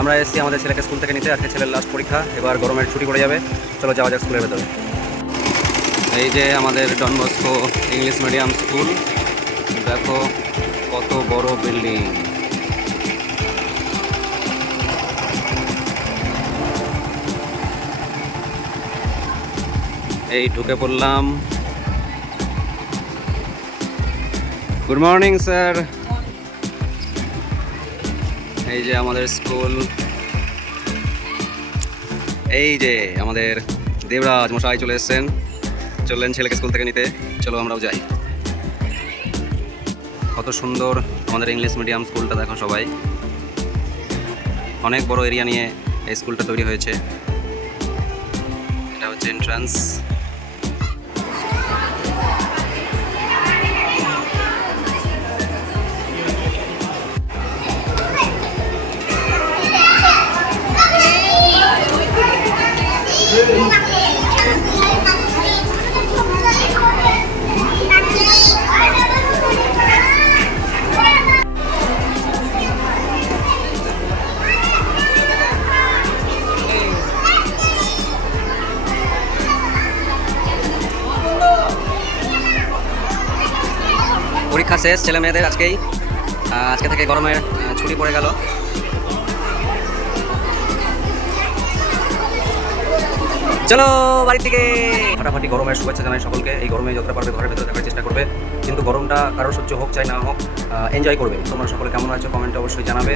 আমরা এসেছি আমাদের ছেলেকে স্কুল থেকে নিতে। আজকে ছেলের লাস্ট পরীক্ষা, এবার গরমের ছুটি পড়ে যাবে। চলো যাওয়া যাক স্কুলের ভেতরে। এই যে আমাদের Don Bosco English medium school, দেখো কত বড় বিল্ডিং। এই ঢুকে পড়লাম। Good morning sir. এই যে আমাদের স্কুল, এই যে আমাদের দেবরাজ মশাই চলে এসেছেন, চললেন ছেলেকে স্কুল থেকে নিতে। চলো আমরাও যাই। কত সুন্দর আমাদের ইংলিশ মিডিয়াম স্কুলটা, দেখো সবাই। অনেক বড় এরিয়া নিয়ে এই স্কুলটা তৈরি হয়েছে। এটা হচ্ছে এন্ট্রান্স। পরীক্ষা শেষ ছেলে মেয়েদের আজকে থেকে গরমের ছুটি পড়ে গেল। চলো বাড়ি থেকে। ফাটাফাটি গরমের শুভেচ্ছা জানাই সকলকে। এই গরমে যতটা পারবে ঘরের ভেতরে থাকার চেষ্টা করবে, কিন্তু গরমটা কারোর সহ্য হোক চাই না হোক, এনজয় করবে। তোমরা সকলে কেমন আছো কমেন্টে অবশ্যই জানাবে।